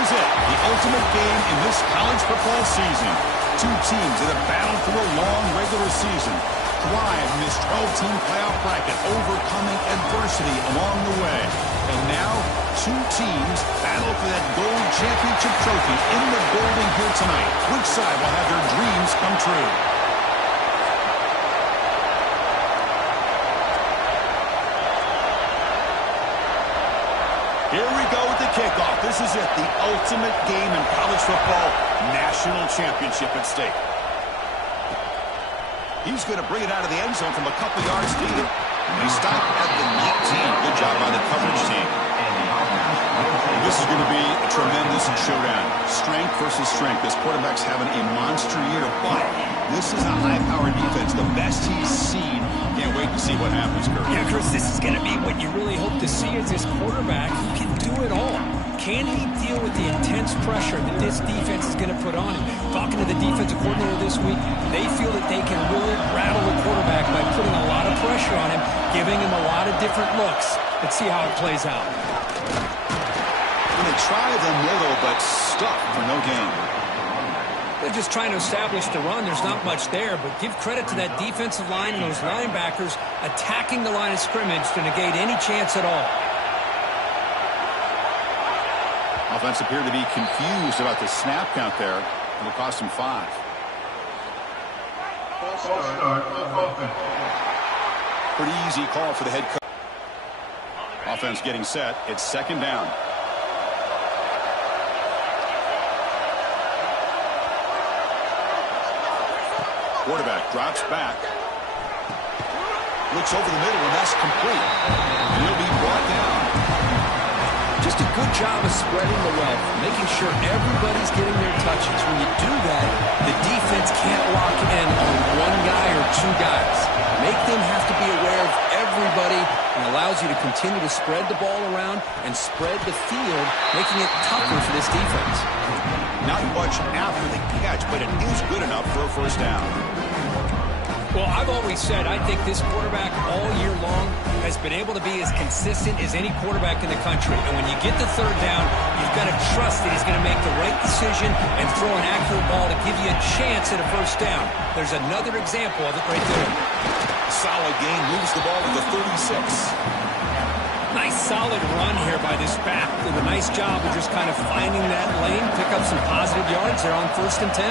is it, the ultimate game in this college football season. Two teams that have battled through a long regular season, thrive in this 12-team playoff bracket, overcoming adversity along the way. And now, two teams battle for that gold championship trophy in the building here tonight. Which side will have their dreams come true? Here we go with the kickoff. This is it, the ultimate game in college football, national championship at stake. He's going to bring it out of the end zone from a couple yards deep. They stop at the 19. Good job by the coverage team. This is going to be a tremendous showdown. Strength versus strength. This quarterback's having a monster year, but this is a high-powered defense, the best he's seen. Can't wait to see what happens, Kurt. Yeah, Chris, this is going to be what you really hope to see as this quarterback who can do it all. Can he deal with the intense pressure that this defense is going to put on him? Talking to the defensive coordinator this week, they feel that they can really rattle the quarterback by putting a lot of pressure on him, giving him a lot of different looks. Let's see how it plays out. They try the middle, but stuck for no gain. They're just trying to establish the run. There's not much there, but give credit to that defensive line and those linebackers attacking the line of scrimmage to negate any chance at all. Offense appeared to be confused about the snap count there. It'll cost him 5. Pretty easy call for the head coach. Offense getting set. It's second down. Quarterback drops back. Looks over the middle, and that's complete. And he'll be brought down. Just a good job of spreading the wealth, making sure everybody's getting their touches. When you do that, the defense can't lock in on one guy or two guys. Make them have to be aware of everybody, and allows you to continue to spread the ball around and spread the field, making it tougher for this defense. Not much after the catch, but it is good enough for a first down. Well, I've always said I think this quarterback all year long has been able to be as consistent as any quarterback in the country. And when you get the third down, you've got to trust that he's going to make the right decision and throw an accurate ball to give you a chance at a first down. There's another example of it right there. Solid game, moves the ball to the 36. Nice solid run here by this back. Did a nice job of just kind of finding that lane, pick up some positive yards there on 1st and 10.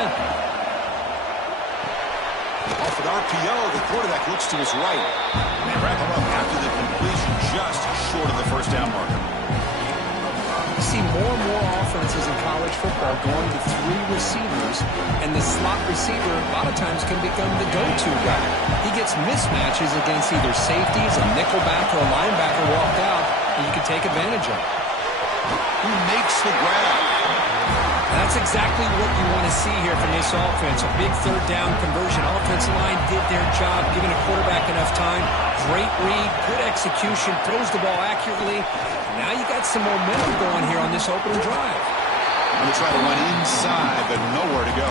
Off an RPO, the quarterback looks to his right. They wrap him up after the completion, just short of the first down marker. You see more and more offenses in college football going to 3 receivers, and the slot receiver a lot of times can become the go-to guy. He gets mismatches against either safeties, a nickelback, or a linebacker walked out, and you can take advantage of it. Who makes the grab? That's exactly what you want to see here from this offense. A big third down conversion. Offensive line did their job, giving a quarterback enough time. Great read, good execution, throws the ball accurately. Now you got some momentum going here on this opening drive. I'm going to try to run inside, but nowhere to go.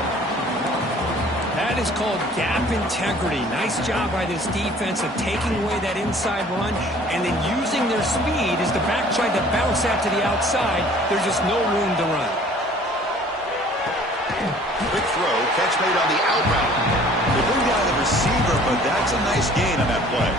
That is called gap integrity. Nice job by this defense of taking away that inside run and then using their speed as the back tried to bounce out to the outside. There's just no room to run. Quick throw, catch made on the out route. They bring down the receiver, but that's a nice gain on that play.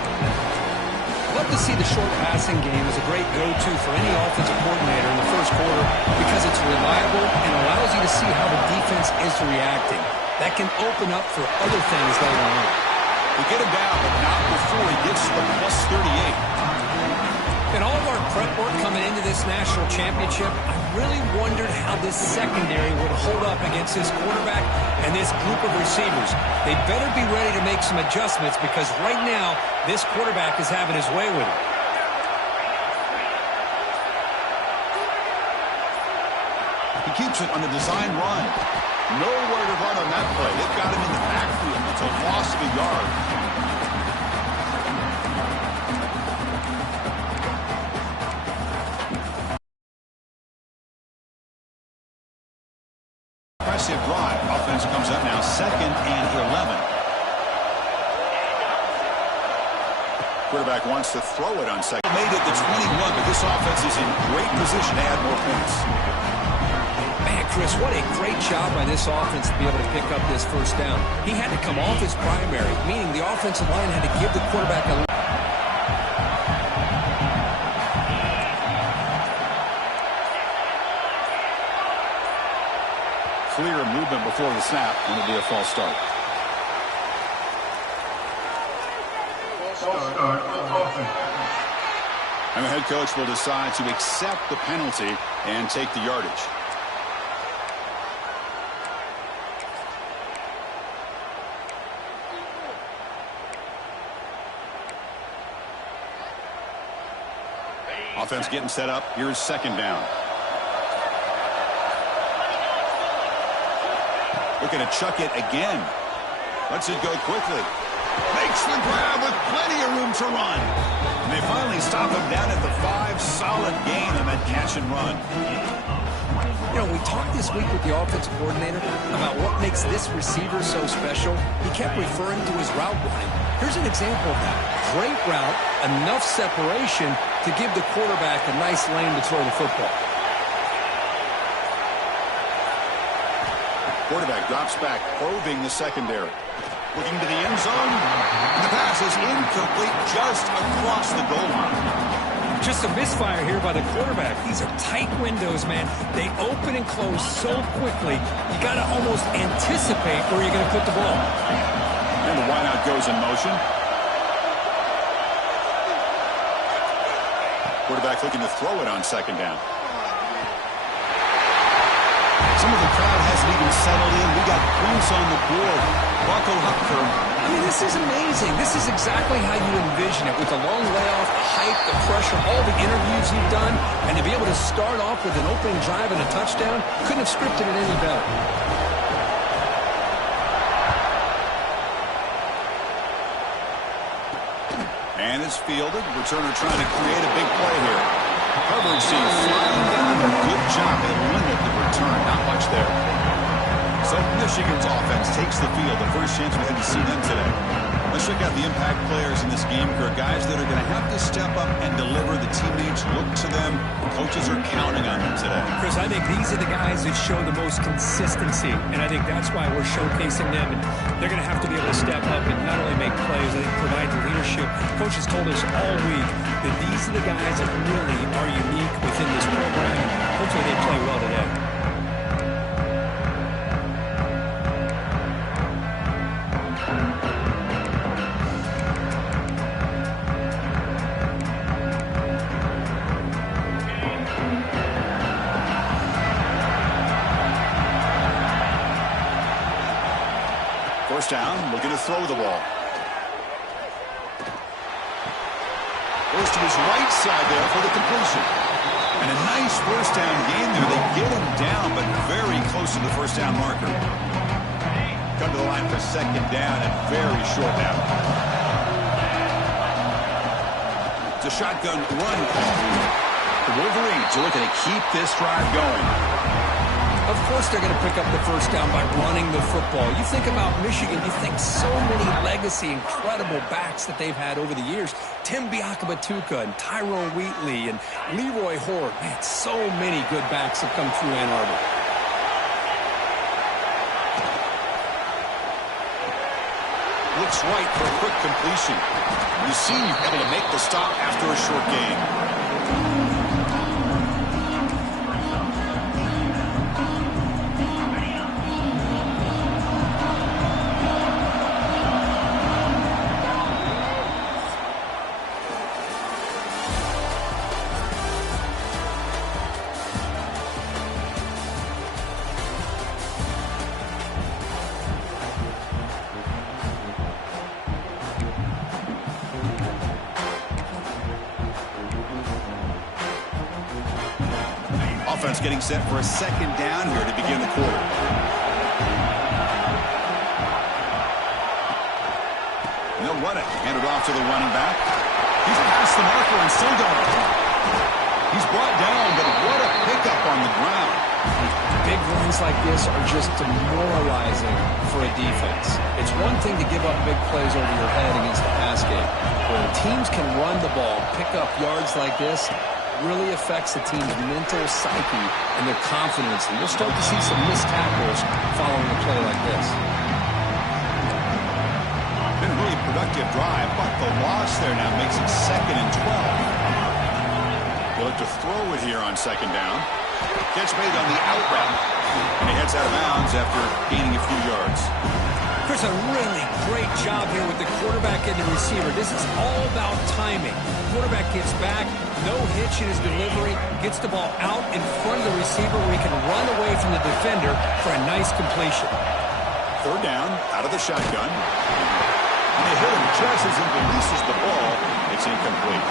Love to see the short passing game as a great go-to for any offensive coordinator in the first quarter because it's reliable and allows you to see how the defense is reacting. That can open up for other things later on. We get him down, but not before he gets to the plus 38. In all of our prep work coming into this national championship, I really wondered how this secondary would hold up against this quarterback and this group of receivers. They better be ready to make some adjustments because right now, this quarterback is having his way with it. He keeps it on the design run. Nowhere to run on that play. They've got him in the backfield. It's a loss of a yard. Impressive drive. Offense comes up now 2nd and 11. Quarterback wants to throw it on second. Made it to 21, but this offense is in great position to add more points. Man, Chris, what a great job by this offense to be able to pick up this first down. He had to come off his primary, meaning the offensive line had to give the quarterback a clear movement before the snap, and it'll be a false start. And the head coach will decide to accept the penalty and take the yardage. Offense getting set up. Here's second down. Looking to chuck it again. Lets it go quickly. Makes the grab with plenty of room to run. And they finally stop him down at the 5. Solid gain on that catch and run. You know, we talked this week with the offensive coordinator about what makes this receiver so special. He kept referring to his route running. Here's an example of that. Great route, enough separation to give the quarterback a nice lane to throw the football. Quarterback drops back, probing the secondary. Looking to the end zone. And the pass is incomplete just across the goal line. Just a misfire here by the quarterback. These are tight windows, man. They open and close so quickly. You got to almost anticipate where you're going to put the ball. And the wideout goes in motion. Quarterback looking to throw it on second down. Some of the crowd hasn't even settled in. We got points on the board. Buckle up, Kerr. I mean, this is amazing. This is exactly how you envision it, with the long layoff, the hype, the pressure, all the interviews you've done, and to be able to start off with an opening drive and a touchdown, couldn't have scripted it any better. And it's fielded. Returner trying to create a big play here. Coverage team flying down. Good job to limit the return. Not much there. So Michigan's offense takes the field. The first chance we had to see them today. Let's check out the impact players in this game, Kirk. Guys that are going to have to step up and deliver. The teammates look to them. Coaches are counting on them today. Chris, I think these are the guys that show the most consistency, and I think that's why we're showcasing them. And they're going to have to be able to step up and not only make plays, I think provide the leadership. Coaches told us all week that these are the guys that really are unique within this program. Hopefully they play well today. First down, looking to throw the ball. Goes to his right side there for the completion. And a nice first down gain there. They get him down, but very close to the first down marker. Come to the line for second down and very short now. It's a shotgun run call. The Wolverines are looking to keep this drive going. Of course they're going to pick up the first down by running the football. You think about Michigan, you think so many legacy, incredible backs that they've had over the years. Tim Biakabatuka and Tyrone Wheatley and Leroy Horde. Man, so many good backs have come through Ann Arbor. Looks right for a quick completion. You see you're able to make the stop after a short gain. Offense getting set for a second down here to begin the quarter. And they'll run it. Hand it off to the running back. He's past the marker and still going. He's brought down, but what a pickup on the ground. Big runs like this are just demoralizing for a defense. It's one thing to give up big plays over your head against the pass game. When teams can run the ball, pick up yards like this, really affects the team's mental psyche and their confidence. And you'll start to see some missed tackles following a play like this. Been a really productive drive, but the loss there now makes it 2nd and 12. They'll look to throw it here on 2nd down. Catch made on the out route. And he heads out of bounds after gaining a few yards. Chris, a really great job here with the quarterback and the receiver. This is all about timing. Quarterback gets back, no hitch in his delivery, gets the ball out in front of the receiver where he can run away from the defender for a nice completion. 3rd down, out of the shotgun. And he hit him just as he releases the ball. It's incomplete.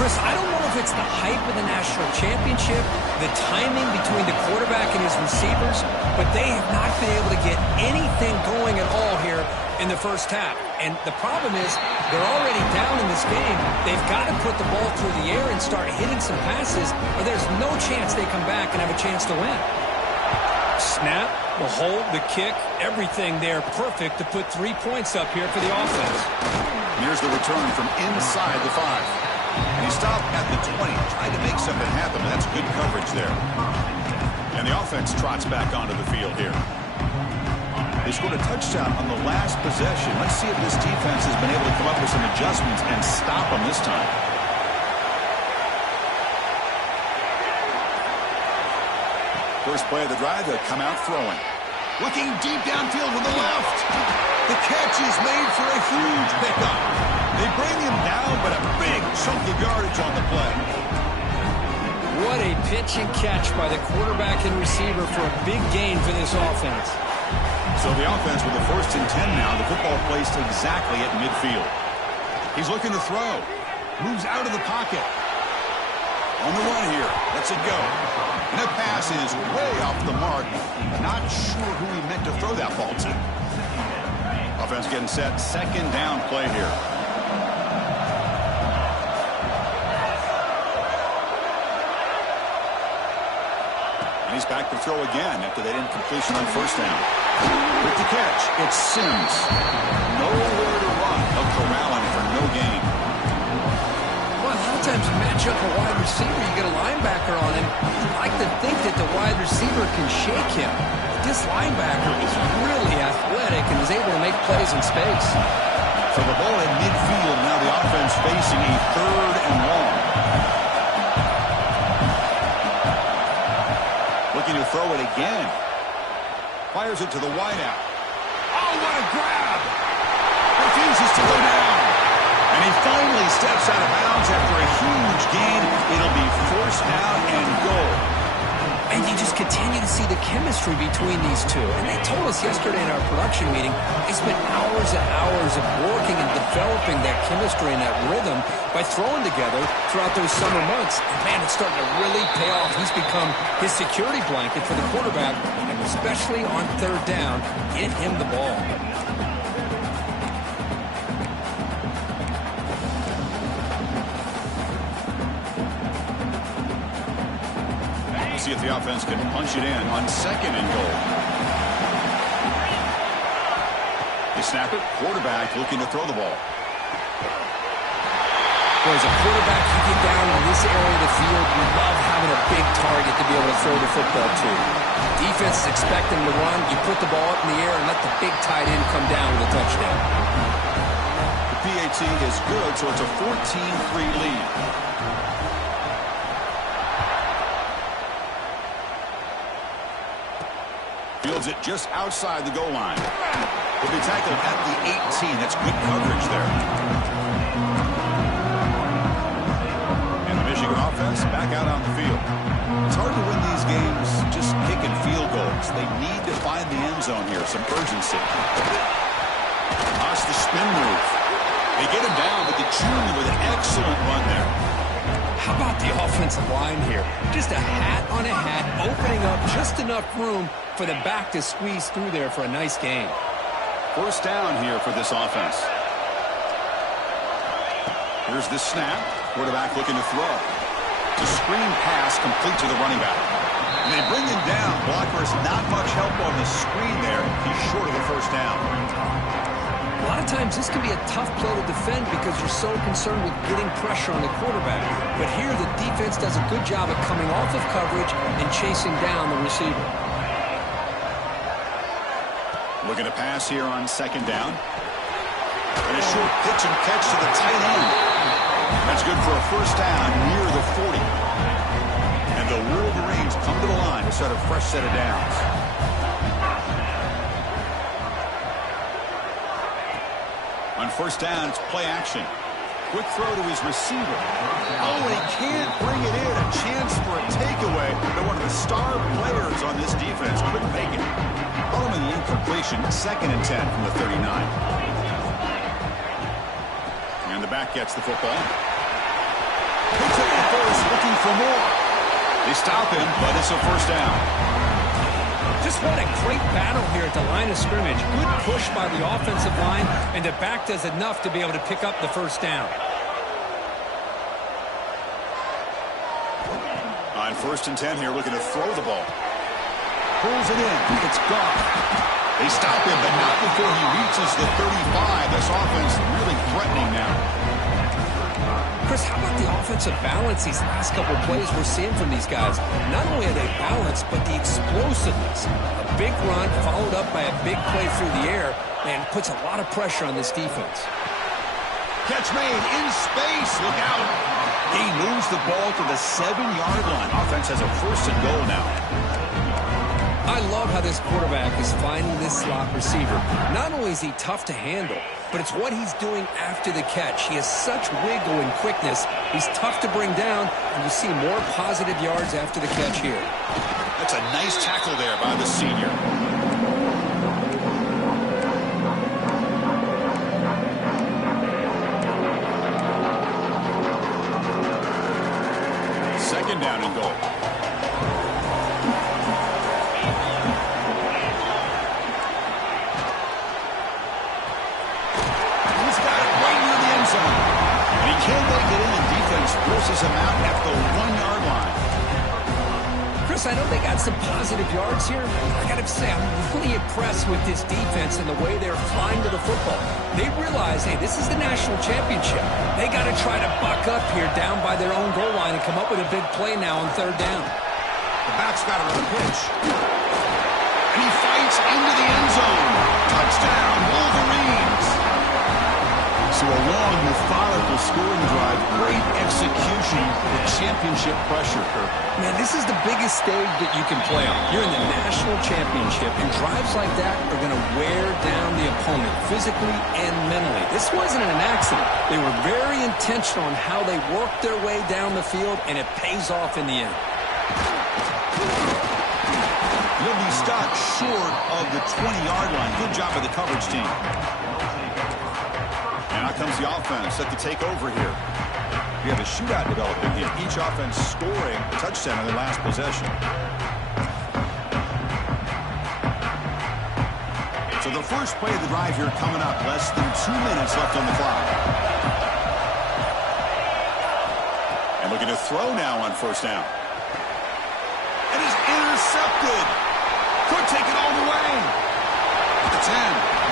Chris, I don't know if it's the hype of the national championship, the timing between the quarterback and his receivers, but they have not been able to get anything going at all here in the first half. And the problem is they're already down in this game. They've got to put the ball through the air and start hitting some passes, or there's no chance they come back and have a chance to win. Snap, the hold, the kick, everything there perfect to put 3 points up here for the offense. And here's the return from inside the 5. And he stopped at the 20, trying to make something happen. That's good coverage there. And the offense trots back onto the field here. They scored a touchdown on the last possession. Let's see if this defense has been able to come up with some adjustments and stop them this time. First play of the drive, they'll come out throwing. Looking deep downfield with the left. The catch is made for a huge pickup. They bring him down, but a big chunk of yardage on the play. What a pitch and catch by the quarterback and receiver for a big gain for this offense. So the offense with the 1st and 10 now. The football placed exactly at midfield. He's looking to throw. Moves out of the pocket. On the run here. Lets it go. And that pass is way off the mark. Not sure who he meant to throw that ball to. Offense getting set. 2nd down play here. And he's back to throw again after that incompletion on 1st down. With the catch, it's Sims. Nowhere to run. They'll corral him for no gain. Well, a lot of times you match up a wide receiver, you get a linebacker on him. You like to think that the wide receiver can shake him. This linebacker is really athletic and is able to make plays in space. So the ball in midfield, now the offense facing a 3rd and long. Looking to throw it again. Fires it to the wideout. Oh, what a grab! Refuses to go down. And he finally steps out of bounds after a huge gain. It'll be 1st down and goal. And you just continue to see the chemistry between these two. And they told us yesterday in our production meeting, they spent hours and hours of working and developing that chemistry and that rhythm by throwing together throughout those summer months. And man, it's starting to really pay off. He's become his security blanket for the quarterback, and especially on 3rd down, get him the ball. See if the offense can punch it in on 2nd and goal. They snap it. Quarterback looking to throw the ball. Well, as a quarterback, you get down in this area of the field, you love having a big target to be able to throw the football to. Defense is expecting him to run. You put the ball up in the air and let the big tight end come down with a touchdown. The PAT is good, so it's a 14-3 lead. Fields it just outside the goal line. Will be tackled at the 18. That's good coverage there. And the Michigan offense back out on the field. It's hard to win these games just kicking field goals. They need to find the end zone here, some urgency. Lost the spin move. They get him down, but the junior with an excellent run there. How about the offensive line here? Just a hat on a hat, opening up just enough room for the back to squeeze through there for a nice gain. 1st down here for this offense. Here's the snap. Quarterback looking to throw. The screen pass complete to the running back. And they bring him down. Blocker has not much help on the screen there. He's short of the 1st down. A lot of lot of times this can be a tough play to defend because you're so concerned with getting pressure on the quarterback. But here the defense does a good job of coming off of coverage and chasing down the receiver. Looking to pass here on second down. And a short pitch and catch to the tight end. That's good for a first down near the 40. And the Wolverines come to the line to start a fresh set of downs. On first down, it's play action. Quick throw to his receiver. Oh, and he can't bring it in. A chance for a takeaway. But one of the star players on this defense couldn't make it. Following the incompletion, 2nd and 10 from the 39. And the back gets the football. Picks up the first, looking for more. They stop him, but it's a first down. Just what a great battle here at the line of scrimmage. Good push by the offensive line, and the back does enough to be able to pick up the first down. On 1st and 10 here, looking to throw the ball. Pulls it in. It's gone. They stop him, but not before he reaches the 35. This offense really threatening now. Chris, how about the offensive balance these last couple of plays we're seeing from these guys? Not only are they balanced, but the explosiveness. A big run followed up by a big play through the air and puts a lot of pressure on this defense. Catch made in space. Look out. He moves the ball to the 7-yard line. Offense has a 1st and goal now. I love how this quarterback is finding this slot receiver. Not only is he tough to handle, but it's what he's doing after the catch. He has such wiggle and quickness. He's tough to bring down, and you see more positive yards after the catch here. That's a nice tackle there by the senior. Second down and goal. Can't make it in, and defense forces him out at the 1-yard line. Chris, I know they got some positive yards here. I got to say, I'm really impressed with this defense and the way they're flying to the football. They realize, hey, this is the national championship. They got to try to buck up here down by their own goal line and come up with a big play now on 3rd down. The back's got another pitch. And he fights into the end zone. Touchdown, Wolverines. So a long, methodical scoring drive, great execution, the championship pressure, Kirk. Man, this is the biggest stage that you can play on. You're in the national championship, and drives like that are going to wear down the opponent physically and mentally. This wasn't an accident. They were very intentional on how they worked their way down the field, and it pays off in the end. He'll be stopped short of the 20-yard line. Good job by the coverage team. Now comes the offense set to take over here. We have a shootout developing here. Each offense scoring a touchdown on their last possession. So the first play of the drive here coming up. Less than 2 minutes left on the clock. And looking to throw now on 1st down. And is intercepted. Could take it all the way. The 10.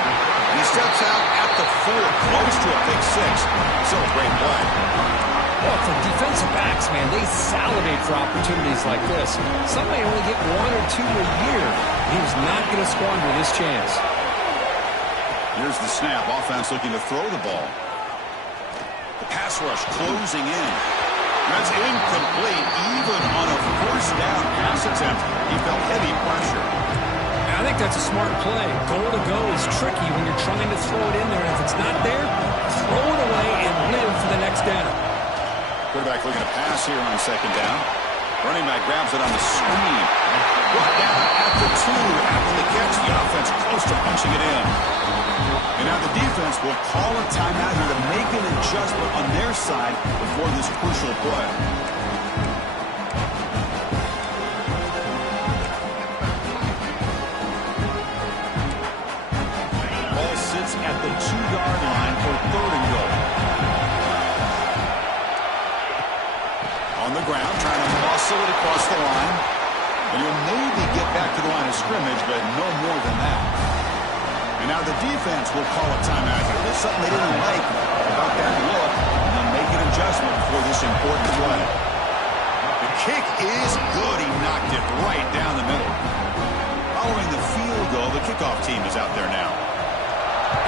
He steps out at the 4, close to a pick 6. Still a great play. Well, for defensive backs, man, they salivate for opportunities like this. Some may only get 1 or 2 a year. He was not going to squander this chance. Here's the snap. Offense looking to throw the ball. The pass rush closing in. That's incomplete. Even on a 1st down pass attempt, he felt heavy pressure. I think that's a smart play. Goal to go is tricky when you're trying to throw it in there. And if it's not there, throw it away and live for the next down. Quarterback looking to pass here on 2nd down. Running back grabs it on the screen. Brought down at the 2 after the catch. The offense close to punching it in. And now the defense will call a timeout here to make an adjustment on their side before this crucial play. Ball sits at the 2-yard line for 3rd and goal. On the ground, trying to muscle it across the line. And he'll maybe get back to the line of scrimmage, but no more than that. And now Now the defense will call a timeout here. There's something they didn't like about that look, and they'll make an adjustment for this important play. The kick is good. He knocked it right down the middle. Following the field goal, the kickoff team is out there now.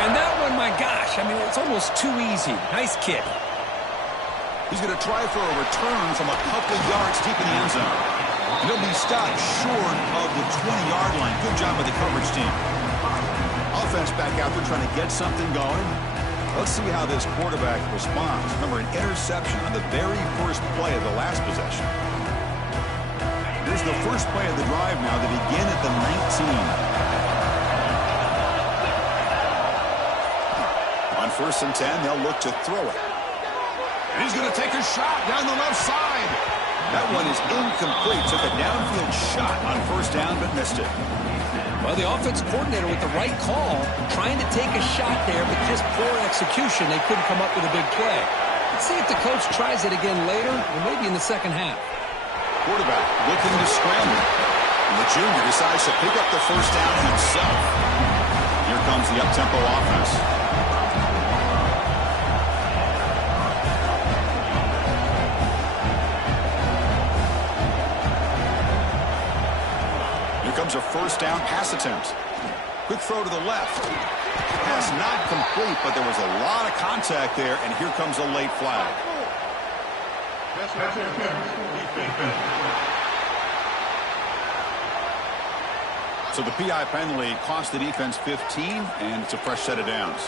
And that one, my gosh, I mean, it's almost too easy. Nice kick. He's going to try for a return from a couple yards deep in the end zone. And he'll be stopped short of the 20-yard line. Good job by the coverage team. Offense back out there trying to get something going. Let's see how this quarterback responds. Remember, an interception on the very first play of the last possession. Here's the first play of the drive now. They begin at the 19. On 1st and 10, they'll look to throw it. And he's going to take a shot down the left side. That one is incomplete. Took a downfield shot on 1st down, but missed it. Well, the offense coordinator with the right call, trying to take a shot there, but just poor execution. They couldn't come up with a big play. Let's see if the coach tries it again later, or maybe in the second half. Quarterback looking to scramble. And the junior decides to pick up the 1st down himself. Here comes the up-tempo offense. Comes a 1st down pass attempt. Quick throw to the left. Pass not complete, but there was a lot of contact there, and here comes a late flag. So the PI penalty cost the defense 15, and it's a fresh set of downs.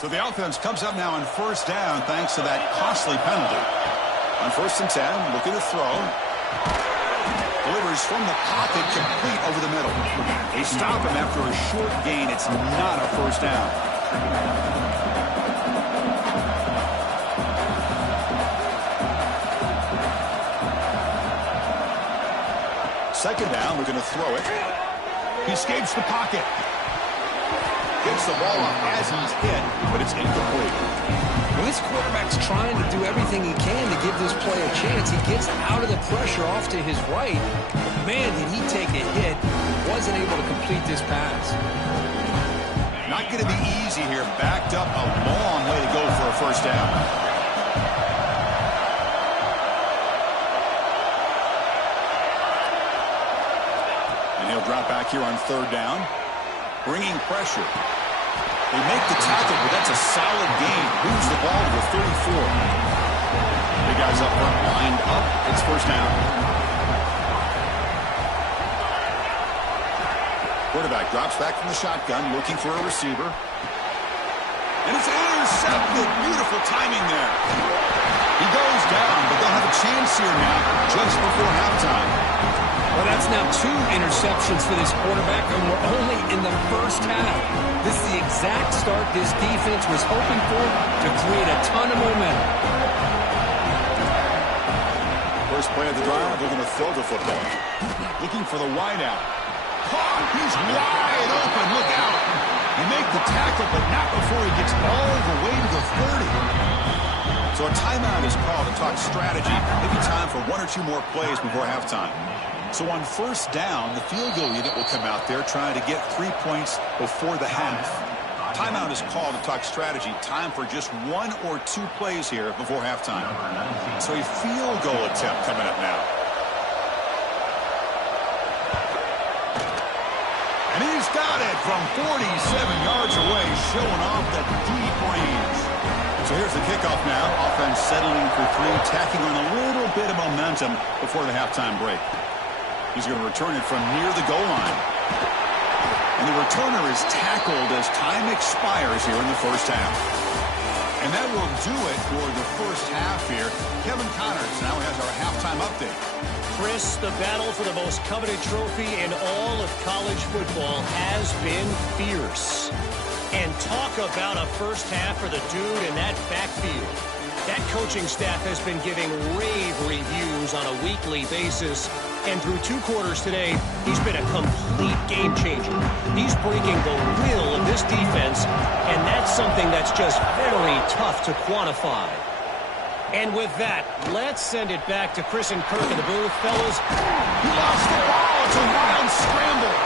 So the offense comes up now on 1st down thanks to that costly penalty. On 1st and 10, looking to throw. Delivers from the pocket, complete over the middle. They stop him after a short gain. It's not a 1st down. Second down, looking to throw it. He escapes the pocket. Gets the ball up as he's hit, but it's incomplete. Well, this quarterback's trying to do everything he can to give this play a chance. He gets out of the pressure off to his right. But man, did he take a hit. Wasn't able to complete this pass. Not going to be easy here. Backed up a long way to go for a 1st down. And he'll drop back here on 3rd down. Bringing pressure. They make the tackle, but that's a solid gain. Moves the ball to the 34. The guys up front lined up. It's 1st down. Quarterback drops back from the shotgun, looking for a receiver. And it's intercepted. Beautiful timing there. He goes down, but they'll have a chance here now, just before halftime. Well, that's now 2 interceptions for this quarterback, and we're only in the 1st half. This is the exact start this defense was hoping for to create a ton of momentum. First play of the drive, they're going to throw the football. Looking for the wideout. Caught! He's wide open. Look out! You make the tackle, but not before he gets all the way to the 30. So a timeout is called to talk strategy. Maybe time for 1 or 2 more plays before halftime. So on 1st down, the field goal unit will come out there trying to get 3 points before the half. Timeout is called to talk strategy. Time for just 1 or 2 plays here before halftime. So a field goal attempt coming up now. And he's got it from 47 yards away, showing off the deep range. So here's the kickoff now. Offense settling for 3, tacking on a little bit of momentum before the halftime break. He's going to return it from near the goal line. And the returner is tackled as time expires here in the 1st half. And that will do it for the 1st half here. Kevin Connors now has our halftime update. Chris, the battle for the most coveted trophy in all of college football has been fierce. And talk about a 1st half for the dude in that backfield. That coaching staff has been giving rave reviews on a weekly basis. And through 2 quarters today, he's been a complete game changer. He's breaking the will of this defense, and that's something that's just very tough to quantify. And with that, let's send it back to Chris and Kirk in the booth. Fellas, he lost the ball. It's a wild scramble.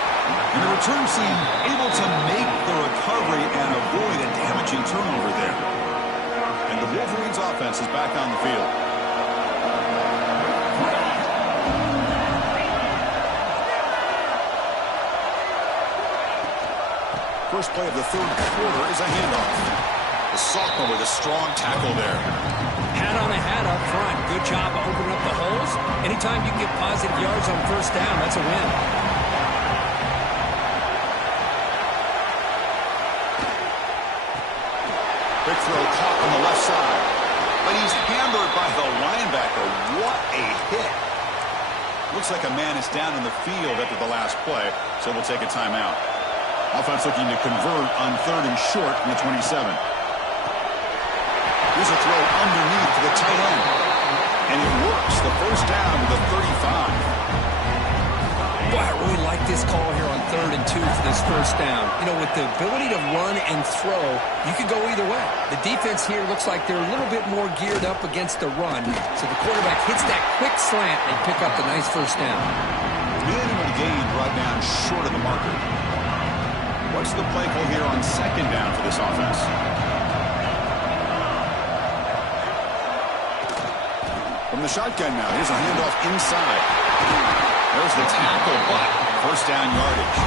And the return team able to make the recovery and avoid a damaging turnover there. And the Wolverines offense is back on the field. First play of the 3rd quarter is a handoff. The sophomore with a strong tackle there. Hat on a hat up front. Good job of opening up the holes. Anytime you can get positive yards on first down, that's a win. Big throw caught on the left side. But he's hammered by the linebacker. What a hit. Looks like a man is down in the field after the last play, so we'll take a timeout. Offense looking to convert on 3rd and short from the 27. Here's a throw underneath to the tight end. And it works. The first down to the 35. Boy, I really like this call here on 3rd and 2 for this first down. You know, with the ability to run and throw, you could go either way. The defense here looks like they're a little bit more geared up against the run. So the quarterback hits that quick slant and pick up the nice first down. Minimal gain brought down short of the marker. What's the play call here on 2nd down for this offense? From the shotgun now, here's a handoff inside. There's the tackle, but first down yardage.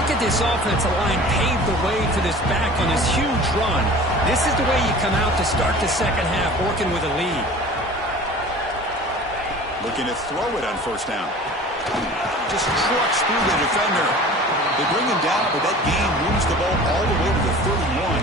Look at this offensive line pave the way for this back on this huge run. This is the way you come out to start the second half, working with a lead. Looking to throw it on first down. Just trucks through the defender. They bring him down, but that gain moves the ball all the way to the 31.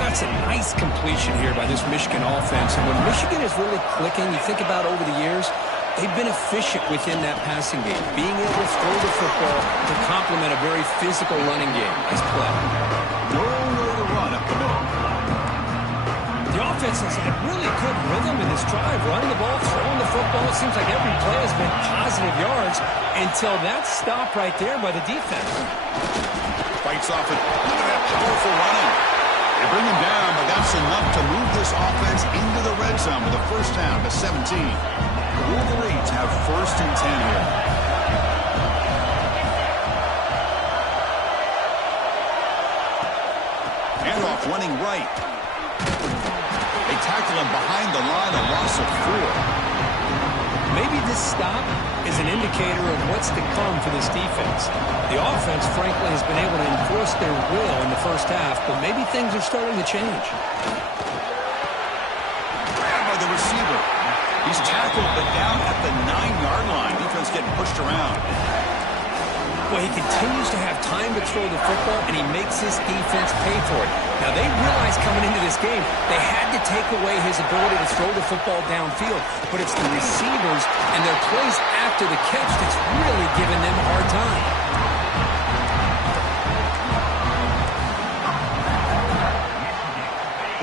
That's a nice completion here by this Michigan offense. And when Michigan is really clicking, you think about over the years, they've been efficient within that passing game, being able to throw the football to complement a very physical running game. Nice play. Nowhere to run up the middle. The offense has had really good rhythm in this drive, running the ball, throwing the football. It seems like every play has been positive yards until that stop right there by the defense. Fights off it. Look at that powerful running. They bring him down, but that's enough to move this offense into the red zone with a first down to 17. The Wolverines have 1st and 10 here. Handoff running right. They tackle him behind the line, a loss of 4. Maybe this stop is an indicator of what's to come for this defense. The offense, frankly, has been able to enforce their will in the first half, but maybe things are starting to change. Grabbed by the receiver. He's tackled, but down at the 9-yard line. Defense getting pushed around. Well, he continues to have time to throw the football, and he makes his defense pay for it. Now, they realized coming into this game, they had to take away his ability to throw the football downfield. But it's the receivers and their plays after the catch that's really giving them a hard time.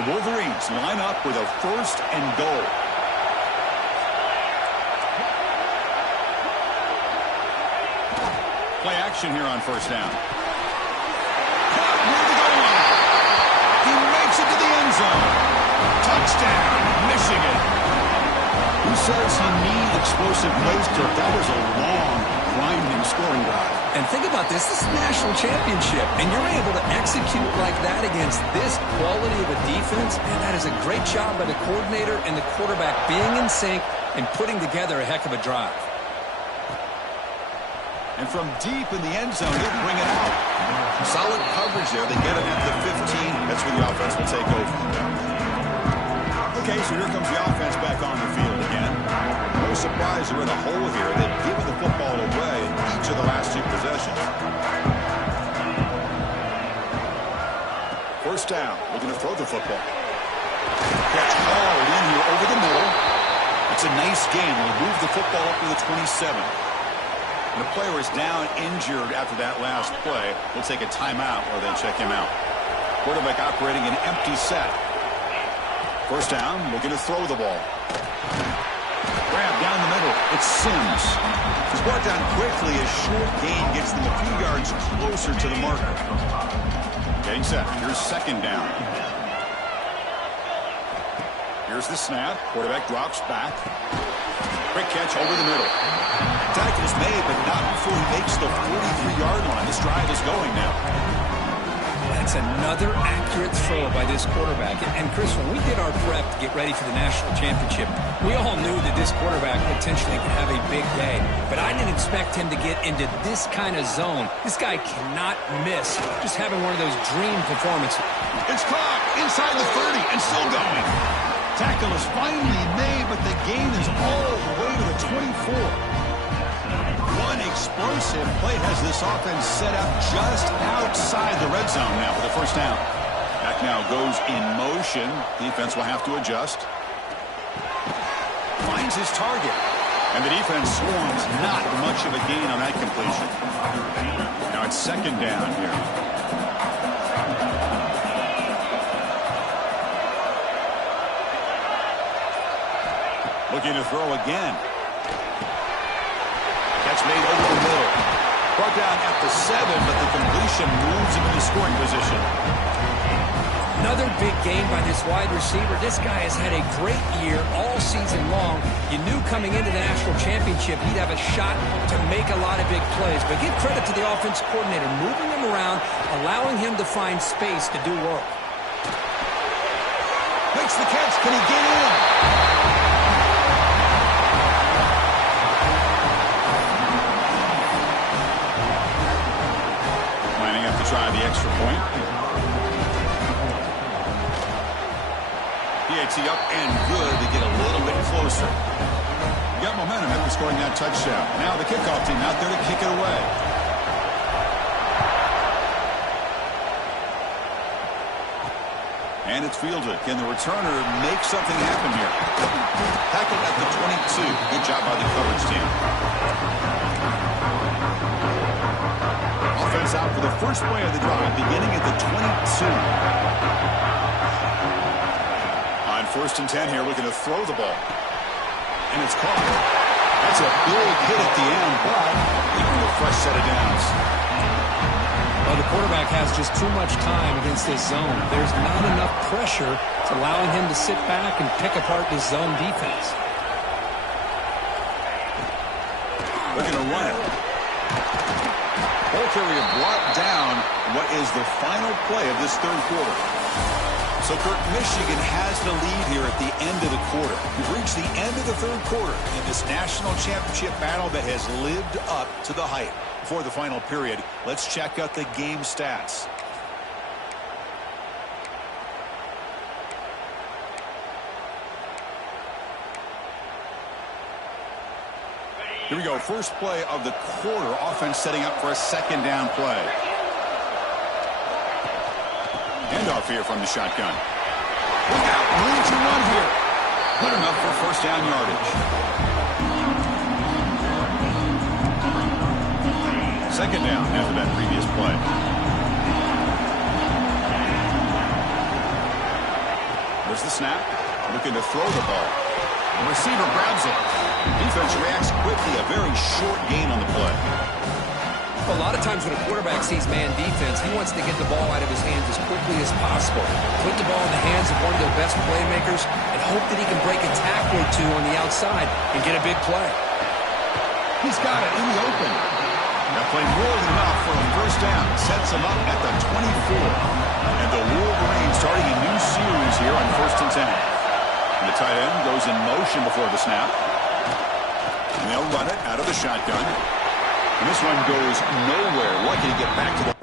The Wolverines line up with a 1st and goal. Play action here on first down. Caught near the goal line. He makes it to the end zone. Touchdown, Michigan. Who says he needs explosive plays, Kirk? That was a long, grinding scoring drive. And think about this. This is a national championship, and you're able to execute like that against this quality of a defense, and that is a great job by the coordinator and the quarterback being in sync and putting together a heck of a drive. And from deep in the end zone, he'll bring it out. Solid coverage there. They get him at the 15. That's where the offense will take over. Okay, so here comes the offense back on the field again. No surprise they're in a hole here. They've given the football away in each of the last 2 possessions. First down. Looking to throw the football. Catch hauled in here over the middle. It's a nice game. We'll move the football up to the 27. The player is down injured after that last play. We'll take a timeout or then check him out. Quarterback operating an empty set. First down, looking to throw the ball. Grab down the middle. It's Sims. He's brought down quickly. A short gain gets them a few yards closer to the marker. Getting set. Here's second down. Here's the snap. Quarterback drops back. Quick catch over the middle. Tackle's made, but not before he makes the 43-yard line. This drive is going now. That's another accurate throw by this quarterback. And Chris, when we did our prep to get ready for the national championship, we all knew that this quarterback potentially could have a big day. But I didn't expect him to get into this kind of zone. This guy cannot miss. Just having one of those dream performances. It's caught inside the 30 and still going. Tackle is finally made, but the gain is all the way to the 24. One explosive play has this offense set up just outside the red zone now for the first down. Back now goes in motion. Defense will have to adjust. Finds his target. And the defense swarms. Not much of a gain on that completion. Now it's second down here. Looking to throw again. Catch made over the middle. Brought down at the 7, but the completion moves him into scoring position. Another big game by this wide receiver. This guy has had a great year all season long. You knew coming into the national championship he'd have a shot to make a lot of big plays. But give credit to the offensive coordinator, moving him around, allowing him to find space to do work. Makes the catch. Can he get in? Try the extra point. PAT up and good to get a little bit closer. Got momentum after scoring that touchdown. Now the kickoff team out there to kick it away. And it's fielded. Can the returner make something happen here? Tackled at the 22. Good job by the coverage team. Offense out for the first play of the drive, beginning at the 22. On 1st and 10 here, looking to throw the ball. And it's caught. That's a big hit at the end, but even a fresh set of downs. Well, the quarterback has just too much time against this zone. There's not enough pressure to allowing him to sit back and pick apart this zone defense. Looking to run it. Ball carrier brought down what is the final play of this third quarter. So, Kirk, Michigan has the lead here at the end of the quarter. We've reached the end of the third quarter in this national championship battle that has lived up to the hype. Before the final period, let's check out the game stats. Here we go. First play of the quarter. Offense setting up for a second down play. Handoff here from the shotgun. Look out. Room to run here. Good enough for first down yardage. Second down after that previous play. There's the snap. Looking to throw the ball. The receiver grabs it. Defense reacts quickly. A very short gain on the play. A lot of times when a quarterback sees man defense, he wants to get the ball out of his hands as quickly as possible. Put the ball in the hands of one of their best playmakers and hope that he can break a tackle or two on the outside and get a big play. He's got it in the open. That play more than enough for a first down. Sets him up at the 24. And the Wolverines starting a new series here on 1st and 10. And the tight end goes in motion before the snap. And they'll run it out of the shotgun. And this one goes nowhere. Lucky to get back to the...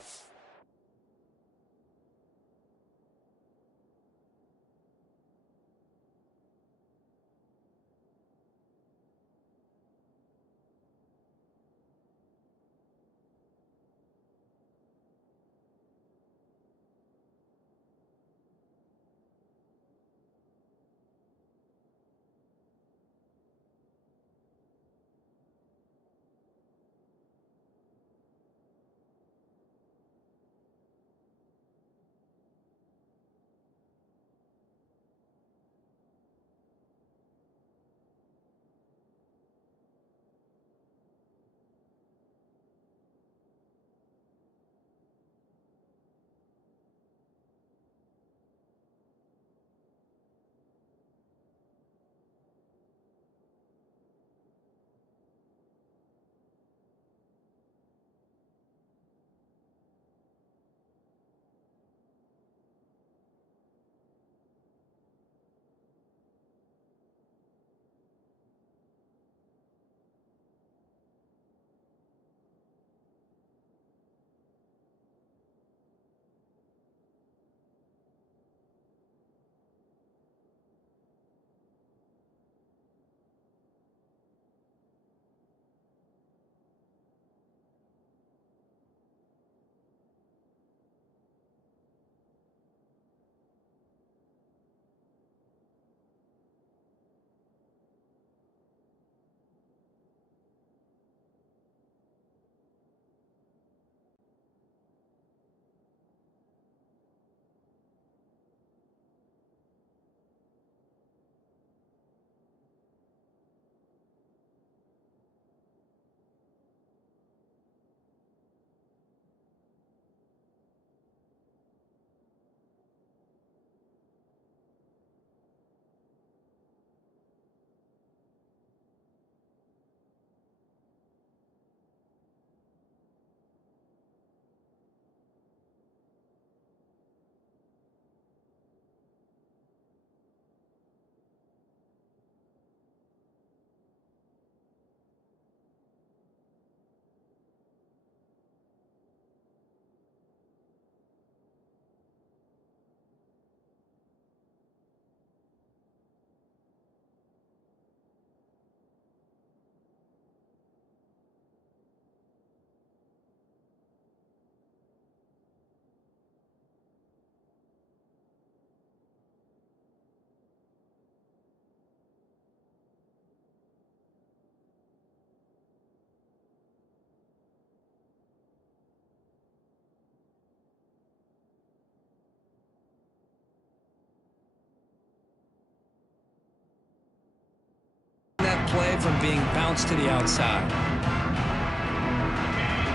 play from being bounced to the outside.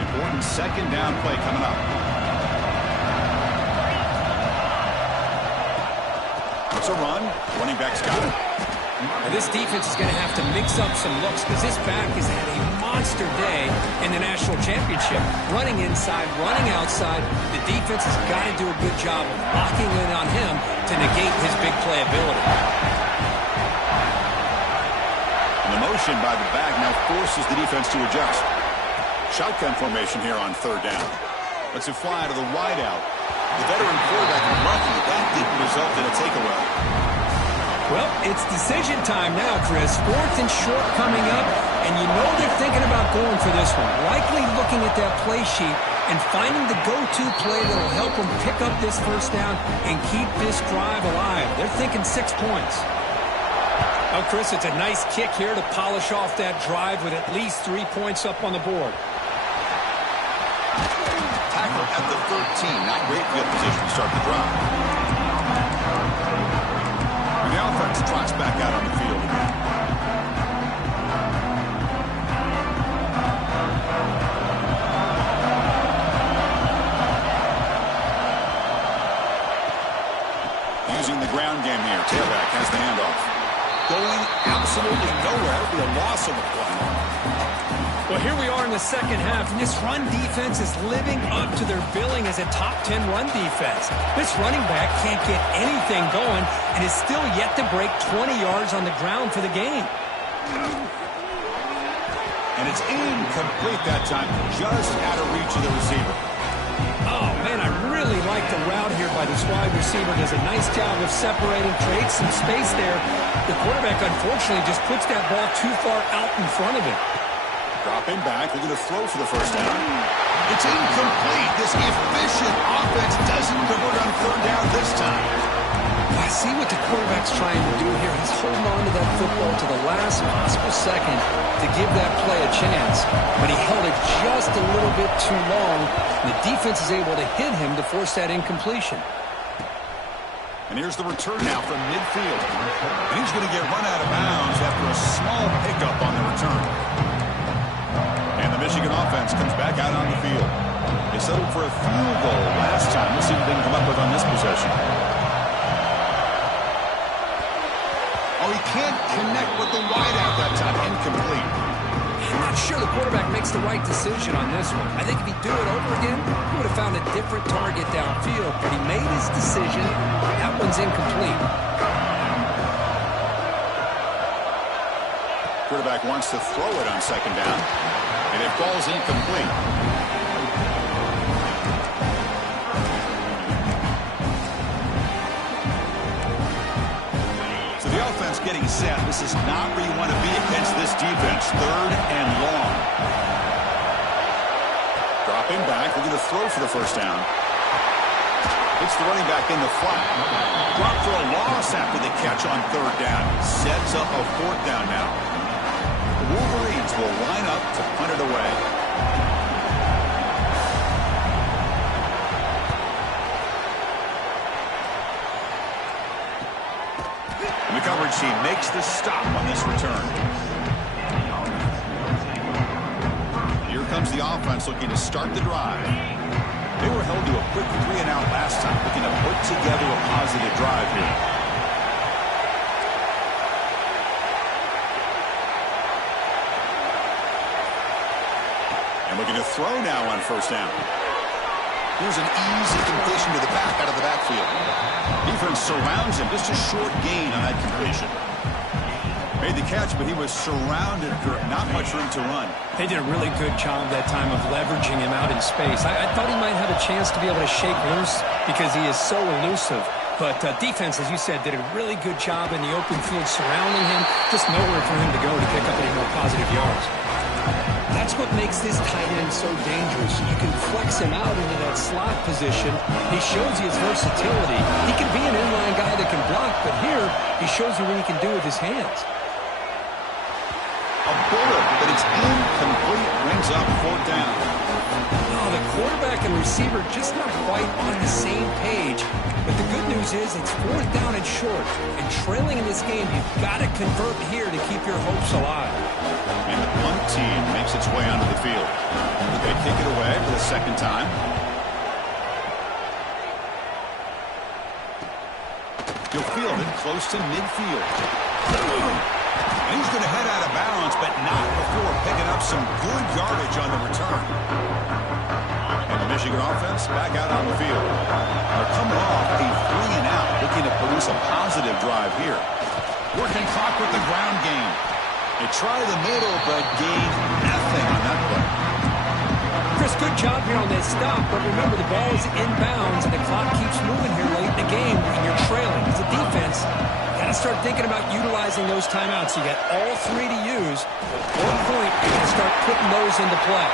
Important second down play coming up. It's a run. Running back's got it. Now this defense is going to have to mix up some looks because this back has had a monster day in the national championship. Running inside, running outside. The defense has got to do a good job of locking in on him to negate his big play ability. And the motion by the back now forces the defense to adjust. Shotgun formation here on third down. Let's it fly to the wide out. The veteran quarterback is lucky that didn't result in a takeaway. Well, it's decision time now, Chris. 4th and short coming up, and you know they're thinking about going for this one. Likely looking at that play sheet and finding the go-to play that will help them pick up this first down and keep this drive alive. They're thinking 6 points. Oh, Chris, it's a nice kick here to polish off that drive with at least 3 points up on the board. Tackle at the 13. Not great field position to start the drive. And the offense trots back out on the field again. Using the ground game here. Tailback has the handoff. Going absolutely nowhere. It'll be a loss on the play. Well, here we are in the second half, and this run defense is living up to their billing as a top 10 run defense. This running back can't get anything going and is still yet to break 20 yards on the ground for the game. And it's incomplete that time, just out of reach of the receiver. Oh, man, I really like the route here by this wide receiver. Does a nice job of separating, creates some space there. The quarterback, unfortunately, just puts that ball too far out in front of him. Dropping back, looking to throw for the first down. It's incomplete. This efficient offense doesn't convert on third down this time. I see what the quarterback's trying to do here. He's holding on to that football to the last possible second to give that play a chance. But he held it just a little bit too long. And the defense is able to hit him to force that incompletion. And here's the return now from midfield. And he's going to get run out of bounds after a small pickup on the return. And the Michigan offense comes back out on the field. They settled for a field goal last time. Let's see what they can come up with on this possession. Oh, he can't connect with the wideout that time. Incomplete. I'm not sure the quarterback makes the right decision on this one. I think if he'd do it over again, he would have found a different target downfield. But he made his decision. That one's incomplete. Quarterback wants to throw it on second down. And it falls incomplete. So the offense getting set. This is not where you want to be against this defense. Third and long. Dropping back. We're going to throw for the first down. It's the running back in the flat. Dropped for a loss after the catch on third down. Sets up a fourth down now. The Wolverines will line up to punt it away. And the coverage team makes the stop on this return. Here comes the offense looking to start the drive. They were held to a quick 3-and-out last time, looking to put together a positive drive here. Looking to throw now on first down. Here's an easy completion to the back out of the backfield. Defense surrounds him. Just a short gain on that completion. Made the catch, but he was surrounded for not much room to run. They did a really good job that time of leveraging him out in space. I thought he might have a chance to be able to shake loose because he is so elusive. But defense, as you said, did a really good job in the open field surrounding him. Just nowhere for him to go to pick up any more positive yards. That's what makes this tight end so dangerous. You can flex him out into that slot position. He shows you his versatility. He can be an inline guy that can block, but here he shows you what he can do with his hands. A bullet, but he It's incomplete. Brings up 4th down. Oh, the quarterback and receiver just not quite on the same page. But the good news is it's 4th down and short. And trailing in this game, you've got to convert here to keep your hopes alive. And the punt team makes its way onto the field. They kick it away for the 2nd time. He'll field it close to midfield. And he's going to head out of bounds, but not before picking up some good yardage on the return. And the Michigan offense back out on the field. They're coming off a 3-and-out, looking to produce a positive drive here. Working clock with the ground game. They try the middle, but gain nothing on that play. Chris, good job here on that stop, but remember the ball is inbounds and the clock keeps moving here late in the game when you're trailing. As a defense, you got to start thinking about utilizing those timeouts. You got all 3 to use. At one point, you're going to start putting those into play.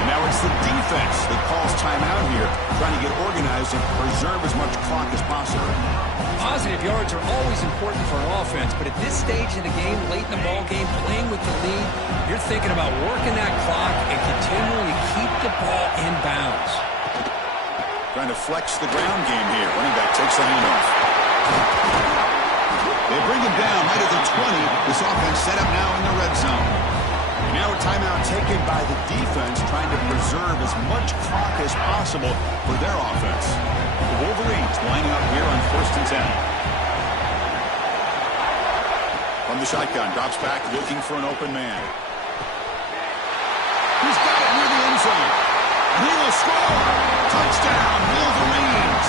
And now it's the defense that calls timeout here, trying to get organized and preserve as much clock as possible. Positive yards are always important for an offense, but at this stage in the game, late in the ball game, playing with the lead, you're thinking about working that clock and continuing to keep the ball in bounds. Trying to flex the ground game here. Running back takes the handoff. They bring him down right at the 20. This offense set up now in the red zone. And now a timeout taken by the defense, trying to preserve as much clock as possible for their offense. The Wolverines lining up here on 1st and 10. From the shotgun, drops back, looking for an open man. He's got it near the end zone. And he will score. Touchdown, Wolverines.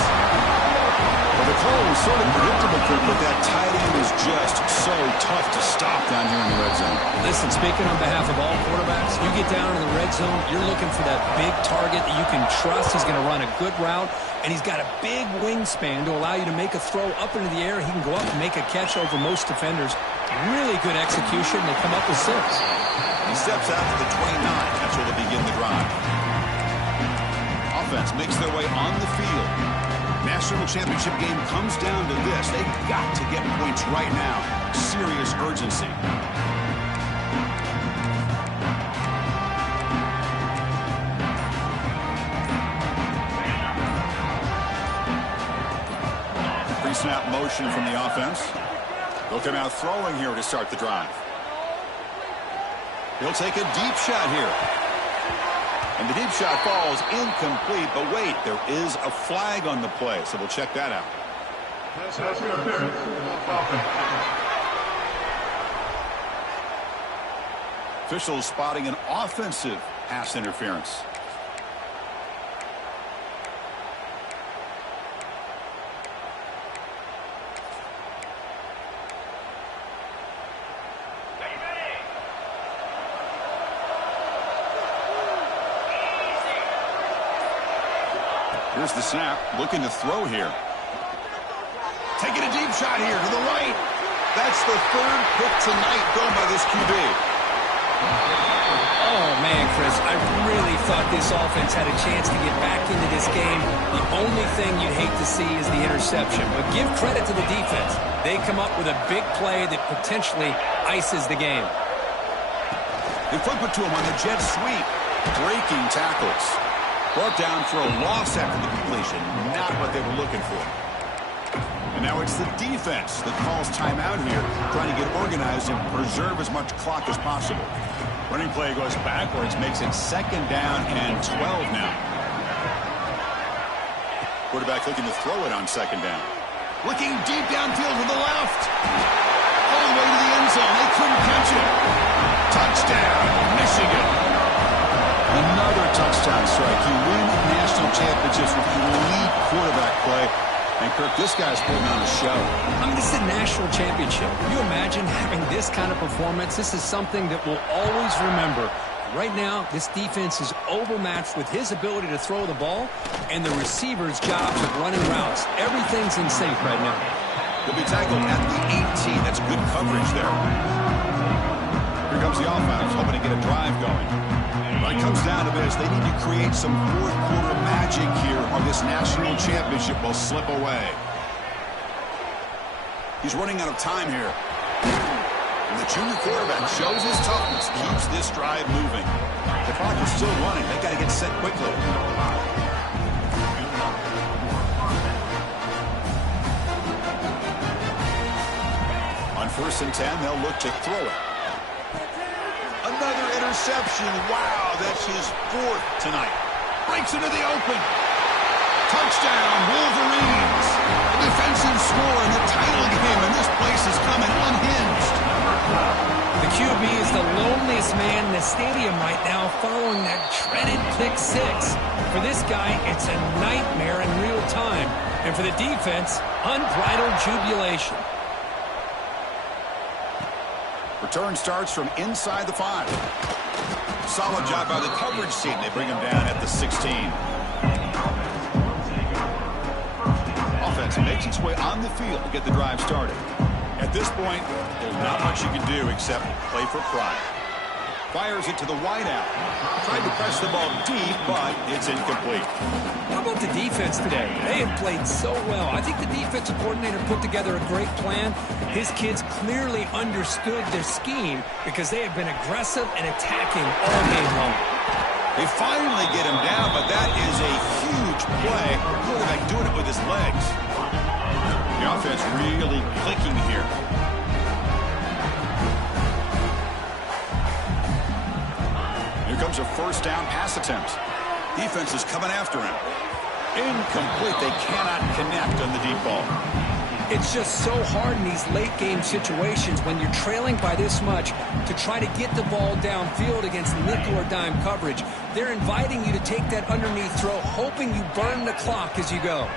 Well, the call was sort of predictable, but that tight end is just so tough to stop down here in the red zone. Listen, speaking on behalf of all quarterbacks, you get down in the red zone, you're looking for that big target that you can trust. He's going to run a good route, and he's got a big wingspan to allow you to make a throw up into the air. He can go up and make a catch over most defenders. Really good execution. They come up with 6. He steps out to the 29. That's where they begin the drive. Offense makes their way on the field. National championship game comes down to this. They've got to get points right now. Serious urgency. Pre-snap motion from the offense. They'll come out throwing here to start the drive. He'll take a deep shot here. And the deep shot falls incomplete, but wait, there is a flag on the play, so we'll check that out. Officials spotting an offensive pass interference. Here's the snap, looking to throw here. Taking a deep shot here to the right. That's the 3rd pick tonight thrown by this QB. Oh, man, Chris, I really thought this offense had a chance to get back into this game. The only thing you'd hate to see is the interception. But give credit to the defense. They come up with a big play that potentially ices the game. They flip it to him on the jet sweep. Breaking tackles. Brought down for a loss after the completion. Not what they were looking for. And now it's the defense that calls timeout here, trying to get organized and preserve as much clock as possible. Running play goes backwards, makes it 2nd down and 12 now. Quarterback looking to throw it on 2nd down. Looking deep downfield to the left. All the way to the end zone. They couldn't catch it. Touchdown, Michigan. Another touchdown strike. You win national championships with elite quarterback play. And, Kirk, this guy's putting on a show. I mean, this is a national championship. Can you imagine having this kind of performance? This is something that we'll always remember. Right now, this defense is overmatched with his ability to throw the ball and the receiver's jobs of running routes. Everything's in sync right now. He'll be tackled at the 18. That's good coverage there. Here comes the offense, hoping to get a drive going. When it comes down to this, they need to create some 4th quarter magic here, or this national championship will slip away. He's running out of time here. And the junior quarterback shows his toughness, keeps this drive moving. The clock is still running. They got to get set quickly. On 1st and 10, they'll look to throw it. Another interception. Wow, that's his 4th tonight. Breaks into the open. Touchdown, Wolverines. A defensive score in the title game, and this place is coming unhinged. The QB is the loneliest man in the stadium right now following that dreaded pick 6. For this guy, it's a nightmare in real time. And for the defense, unbridled jubilation. Return starts from inside the 5. Solid job by the coverage team. They bring him down at the 16. Offense makes its way on the field to get the drive started. At this point, there's not much you can do except play for pride. Fires it to the wideout. Tried to press the ball deep, but it's incomplete. How about the defense today? They have played so well. I think the defensive coordinator put together a great plan. His kids clearly understood their scheme because they have been aggressive and attacking all game long. They finally get him down, but that is a huge play. Quarterback doing it with his legs. The offense really clicking here. Here comes a 1st down pass attempt. Defense is coming after him. Incomplete. They cannot connect on the deep ball. It's just so hard in these late game situations when you're trailing by this much to try to get the ball downfield against nickel or dime coverage. They're inviting you to take that underneath throw, hoping you burn the clock as you go.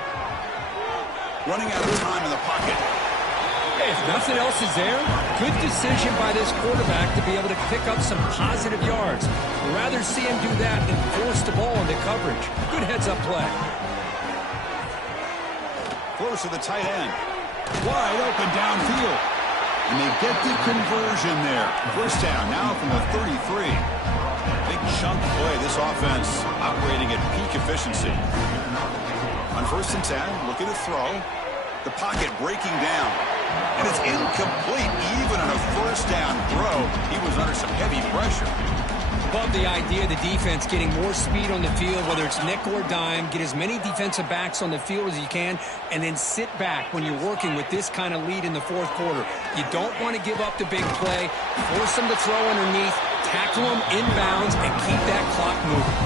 Running out of time in the pocket. Hey, if nothing else is there, good decision by this quarterback to be able to pick up some positive yards. I'd rather see him do that than force the ball into coverage. Good heads-up play. Close to the tight end. Wide open downfield. And they get the conversion there. 1st down now from the 33. Big chunk play. This offense operating at peak efficiency. On 1st and 10, looking to throw. The pocket breaking down. And it's incomplete even on a 1st down throw. He was under some heavy pressure. Love the idea of the defense getting more speed on the field, whether it's nickel or dime, get as many defensive backs on the field as you can, and then sit back when you're working with this kind of lead in the 4th quarter. You don't want to give up the big play, force them to throw underneath, tackle them inbounds, and keep that clock moving.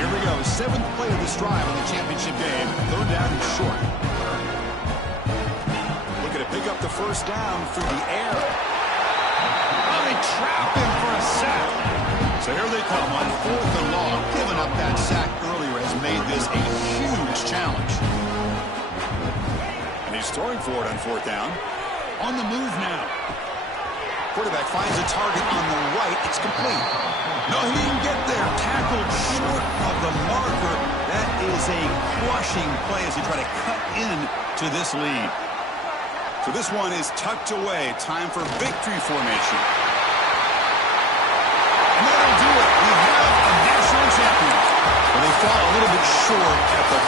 Here we go, 7th play of this drive in the championship game, 3rd down and short. Looking to pick up the 1st down through the air. Oh, they trap him for a sack. So here they come on 4th and long. Giving up that sack earlier has made this a huge challenge. And he's throwing for it on 4th down. On the move now. Quarterback finds a target on the right. It's complete. No, he didn't get there. Tackled short of the marker. That is a crushing play as he try to cut in to this lead. So this one is tucked away. Time for victory formation. And that'll do it. We have a national champion. But they fall a little bit short at the